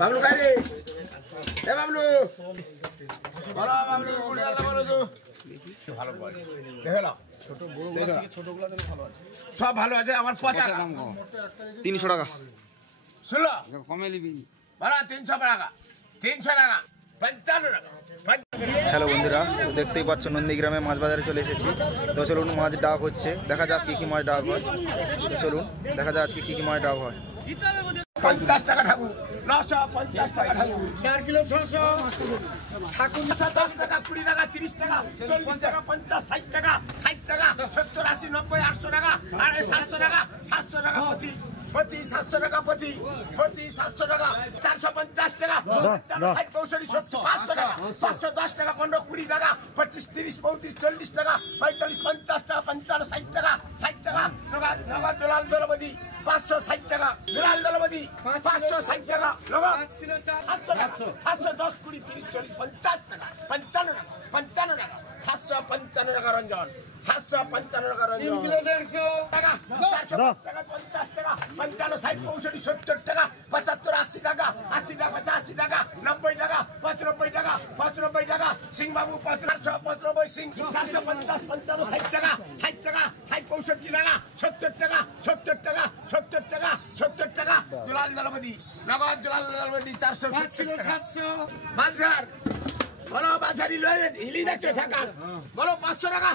বাবলু কাই রে? এ বাবলু, বলো বাবলু, কোনটা বলো তো? ভালো বল। দেখে নাও, ছোট বড়গুলো থেকে ছোটগুলো যেন ভালো আছে। সব ভালো আছে। আমার পচা দাম কম, 300 টাকা। শুনলো? কমে নিবি। বলো 300 টাকা, 300 টাকা, 55 টাকা। হ্যালো বন্ধুরা, দেখতেই পাচ্ছ নন্দীগ্রামে মাছ বাজারে চলে এসেছি। তো চলুন, মাছ ডাক হচ্ছে, দেখা যাক কি কি মাছ ডাক হয়। তো চলুন দেখা যাক আজকে কি কি মাছ ডাক হয়। 50 টাকা ঠাকুর, 950 টাকা ঠাকুর, 4 কিলো 600 ঠাকুর, 10 টাকা, 20 টাকা, 30 টাকা, 40 টাকা, 50, 60 টাকা, 60 টাকা, 70, 80, 90, 800 টাকা, আর 700 টাকা, 700 টাকা প্রতি, 700 টাকা প্রতি, 700 টাকা, 450 টাকা, 60, 65, 70, 500 টাকা, 510 টাকা, 15, 20 টাকা, 25, 30, 35, 40 টাকা, 45, 50 টাকা, 55, 60 টাকা, 60 টাকা, নগদ দলাল দলপতি 560 টাকা, দলাল দলপতি 560 টাকা, নগদ 700 টাকা, 710, 20, 30, 40, 50 টাকা, 55 টাকা, 55 টাকা, 755 টাকা রঞ্জন, 755 টাকা রঞ্জন, 3 কিলো 150 টাকা, 410 টাকা, 50 টাকা, 55, 60, 65, 70 টাকা, 75, 80 টাকা, 80 টাকা, 85 টাকা, 90 টাকা, 95 টাকা, 95 টাকা, সিং বাবু 495 সিং, 750, 55, 60 টাকা, 60 টাকা, 60, 65 টাকা, 70 টাকা, 70 টাকা, 70 টাকা, 70 টাকা, দুলাল দলপতি, নগদ দুলাল দলপতি 470 কিলো 700 বাজার, বলো বাজারি লয়ে হিলি দেখতে থাকাস, বলো 500 টাকা,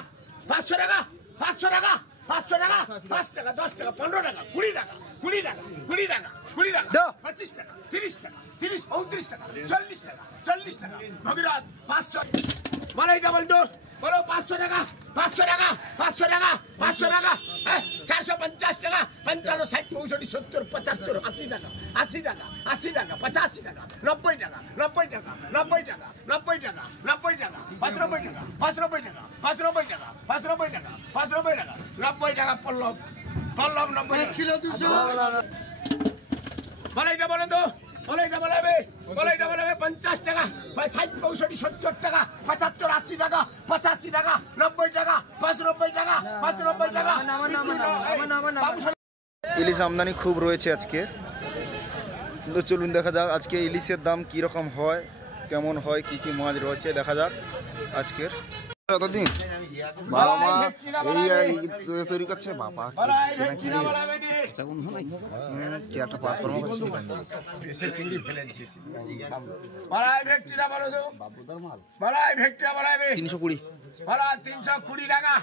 500 টাকা, 500 টাকা, 500 টাকা, 5 টাকা, 10 টাকা, 15 টাকা, 20 টাকা, 20 টাকা, 20 টাকা, 20 টাকা, 25 টাকা, 30 টাকা, 30, 35 টাকা, 40 টাকা, 40 টাকা, ভগীরথ 500, বলো এটা বলতো, বলো 500 টাকা, 500 টাকা, 500 টাকা, 500 টাকা, 450 টাকা, 55, 60, 65, 70, 75, 80 টাকা, 80 টাকা, 80 টাকা, 85 টাকা, 90 টাকা, 90 টাকা, 90 টাকা, 90 টাকা, 90 টাকা, 95 টাকা, 95 টাকা, 95 টাকা, 95 টাকা, 95 টাকা, 90 টাকা, পল্লব, পল্লব 90 কিলো 200, বলো এটা বলো তো, বলো এটা বলাবে, বলো এটা বলাবে 50 টাকা, 60, 65, 70 টাকা, 75, 80 টাকা, 85 টাকা, 90 টাকা, 95 টাকা, 95 টাকা। ইলিশ আমদানি খুব রয়েছে আজকে। তো চলুন দেখা যাক আজকে ইলিশের দাম কি রকম হয়, কেমন হয়, কি কি মাছ রয়েছে দেখা যাক আজকের। কতদিন বাবা মা এই তৈরি করছে, বাবা নাকি রে কি একটা পাতকর্ম করছে, বেশি চিংড়ি ফেলেছিস, বলাই ভেটটিরা বলো তো, বাবুদার মাল, বলাই ভেটটিরা বলাবে 320, বলা 320 টাকা,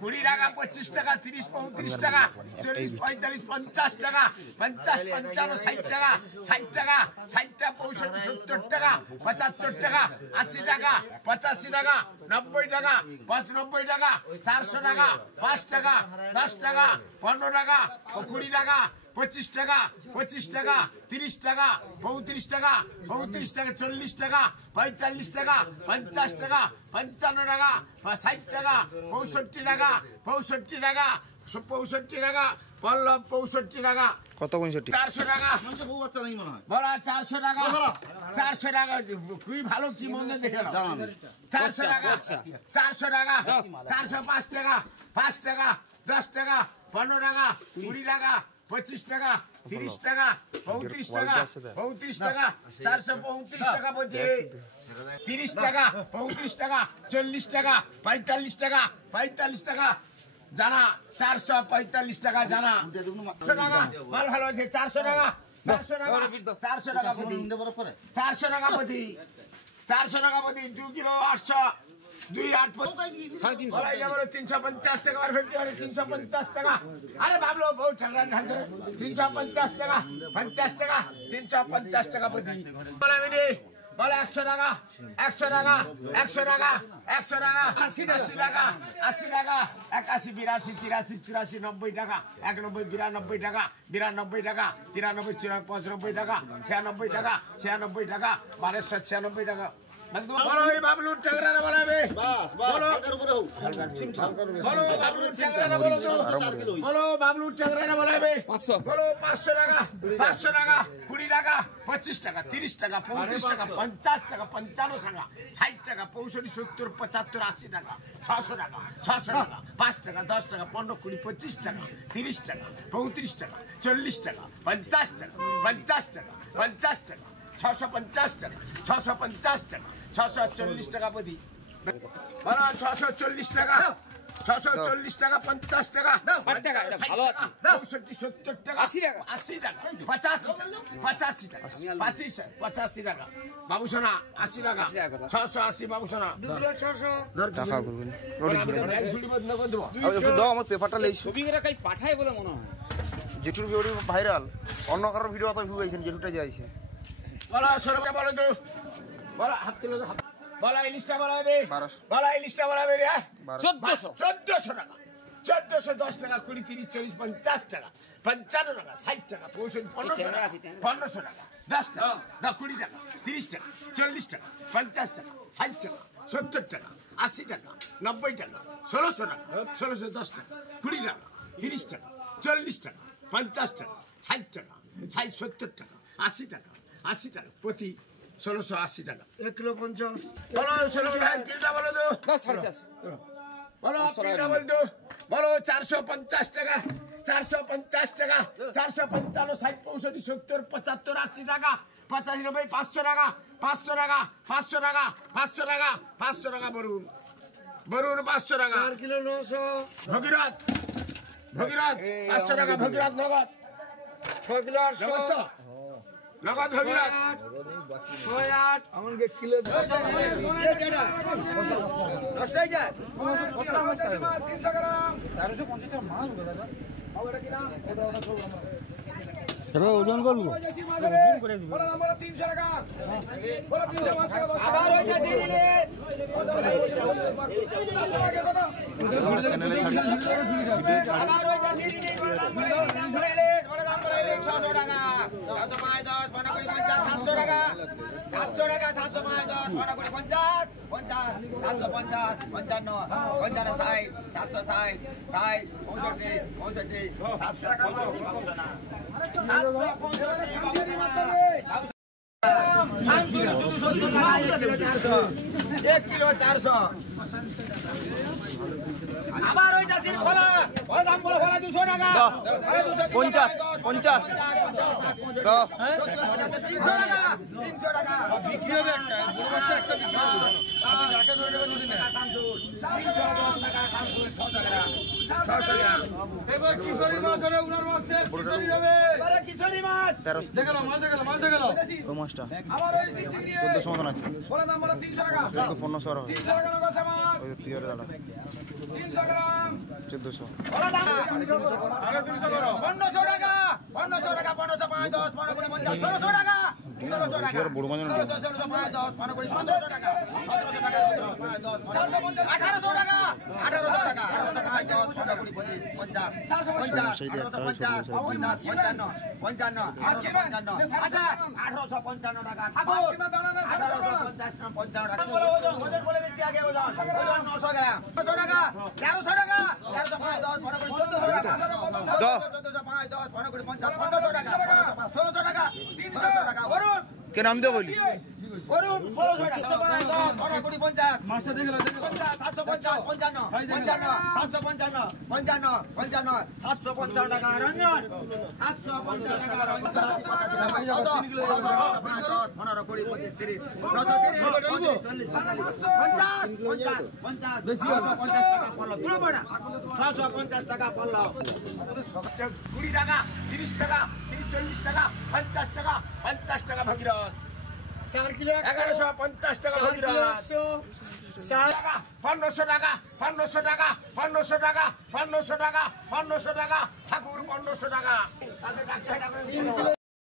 20 টাকা, 25 টাকা, 30, 35 টাকা, 40, 45, 50 টাকা, 50, 55, 60 টাকা, 60 টাকা, 60 টাকা, 65, 70 টাকা, 75 টাকা, 80 টাকা, 85 টাকা, 90 টাকা, 95 টাকা, 400 টাকা, 5 টাকা, 10 টাকা, 15 টাকা, 20 টাকা, 25 টাকা, 25 টাকা, 30 টাকা, 35 টাকা, 35 টাকা, 40 টাকা, 45 টাকা, 50 টাকা, 55 টাকা, 60 টাকা, 65 টাকা, 65 টাকা, 65 টাকা, পল্লব 65 টাকা, কত 65, 400 টাকা, বলা 400 টাকা, 400 টাকা, খুবই ভালো কি মন্দ দেখে 400 টাকা, 400 টাকা, 405 টাকা, 5 টাকা, 10 টাকা, 15 টাকা, 20 টাকা, 25 টাকা, 30 টাকা, 35 টাকা, 35 টাকা, 435 টাকা বলছি, 30 টাকা, 35 টাকা, 40 টাকা, 45 টাকা, 45 টাকা, জানা 445 টাকা, জানা 400 টাকা, মাল ভালো আছে 400 টাকা, 400 টাকা, 400 টাকা প্রতি, 400 টাকা প্রতি, 400 টাকা প্রতি, 2 কিলো 800, 2 8 350 টাকা, 350 টাকা, আরে ভাবলো বহু ঠান্ডা ঠান্ডা, 350 টাকা, 50 টাকা, 350 টাকা প্রতি, বলে 100 টাকা, 100 টাকা, 100 টাকা, 100 টাকা, 80 টাকা, 80 টাকা, 81, 82, 83, 84, 90 টাকা, 91, 92 টাকা, 92 টাকা, 93, 94, 95 টাকা, 96 টাকা, 96 টাকা, 1296 টাকা, বলো এই বাবলু টেংরারা বলাবে, বলো বলো বাবলু টেংরারা বলো তো, বলো বাবলু টেংরারা বলাবে 500, বলো 500 টাকা, 500 টাকা, 20 টাকা, 25 টাকা, 30 টাকা, 35 টাকা, 50 টাকা, 55 টাকা, 60 টাকা, 65, 70, 75, 80 টাকা, 600 টাকা, 600 টাকা, 5 টাকা, 10 টাকা, 15, 20, 25 টাকা, 30 টাকা, 35 টাকা, 40 টাকা, 50 টাকা, 50 টাকা, 50 টাকা 650 টাকা 650 টাকা 640 টাকা প্রতি বলো 640 টাকা 640 টাকা 50 টাকা 60 টাকা ভালো আছে 65 70 টাকা 80 টাকা 80 টাকা 85 টাকা 85 টাকা বাবুসোনা 80 টাকা 680 বাবুসোনা 200 টাকা করবেন এক ঝুড়ি বদনা করে দেবো একটু দাও আমার পেপারটা লেইছো ছবিগুলো কাই পাঠায় বলে মনে হয় জেঠুর ভিডিও ভাইরাল অন্য কারোর ভিডিও তো ভিউ হয়েছে জেঠুটা যাইছে বলো সরকার বলো তো বলো হাত তুলে দাও বলা ইলিশটা বলাবে 1200 বলা ইলিশটা বলাবে রে 1400 1400 টাকা 1410 টাকা 20 30 40 50 টাকা 55 টাকা 60 টাকা 65 1500 টাকা 10 টাকা 20 টাকা 30 টাকা 40 টাকা 50 টাকা 60 টাকা 70 টাকা 80 টাকা 90 টাকা 1600 টাকা 1610 টাকা 20 টাকা 30 টাকা 40 টাকা 50 টাকা 60 টাকা 70 টাকা 80 টাকা 80 টাকা প্রতি 1680 টাকা 1 কিলো 50 বলো 16 টাকা কিলোটা বলো তো না 450 বলো কিলোটা বল তো বলো 450 টাকা 450 টাকা 455 60 65 70 75 80 টাকা 85 90 500 টাকা 500 টাকা 500 টাকা 500 টাকা 500 টাকা বরুন বরুন 500 টাকা 4 কিলো 900 ভগীরথ 500 টাকা ভগীরথ নগদ 6 কিলো 800 নগদ ভগীরথ 68 আমাকে কিলো 10 টাকা যায় 300 গ্রাম 450 এর মাল হবে দাদা ওটা কি নাম এটা ওজন করব ওজন করে দিব বড় দাম বড় 300 টাকা বড় 305 টাকা আবার হয়ে যাচ্ছে রিলিজ চ্যানেলে ছাড়ি ভিডিও ছাড়ি আবার হয়ে যাচ্ছে রিলিজ বড় দাম বড় রিলিজ বড় দাম বড় রিলিজ 600 টাকা 750 বড় করে 50 700 টাকা 700 টাকা 750 বড় করে 50 50 750 55 55 60 760 60 65 65 700 টাকা एक किलो 400 আবার ওই যাচ্ছি খোলা ওই দাম বলো খোলা 200 টাকা 50 50 300 টাকা বিক্রি হবে একটা বড় বাচ্চা একটা বিক্রি হবে আপনি যাকে ধরে নেবেন যদি না 310 টাকা 600 টাকা 600 টাকা এবার কিশোরী মাছ হলে উনার মাছ কিশোরী হবে আরে কিশোরী মাছ 1300 দেখলো মাল দেখলো ওই মাছটা আবার ওই সিচিং নিয়ে 1400 মতন আছে বলা দাম বলো 300 টাকা 1500 আর 300 টাকা নগদ মাছ ওই টিয়ার দাদা 300 গ্রাম 1400 বলা দাম আরে 200 করো 1500 টাকা 1500 টাকা 15 5 10 15 করে 50 1600 টাকা 1600 টাকা বড় মাছ 1600 5 10 15 করে 1700 টাকা 1700 টাকা 5 10 450 1800 টাকা 1800 টাকা 1800 10 15 করে 25 50 50 আচ্ছা 1855 টাকা ঠাকুর 1855 টাকা ওজন বলে দিচ্ছি আগে ওজন 900 গ্রাম 900 টাকা 1300 টাকা 1305 10 15 করে 1400 টাকা 1405 10 15 করে 50 1500 টাকা 1600 টাকা 300 টাকা অরুণ কে নাম দে বলি অরুণ 1600 টাকা 15 করে 50 মাছটা দেখে 750 55 755 55 755 টাকা রঞ্জন 750 টাকা রঞ্জন 15 করে 25 30 50 টাকা পড়লো তুলো বড়া 650 টাকা পড়লো 20 টাকা 30 টাকা 30 40 টাকা 50 টাকা 50 টাকা ভগীরথ 4 কিলো 1150 টাকা ভগীরথ 4 টাকা 1500 টাকা 1500 টাকা 1500 টাকা 1500 টাকা 1500 টাকা ঠাকুর 1500 টাকা তাতে ডাক্তার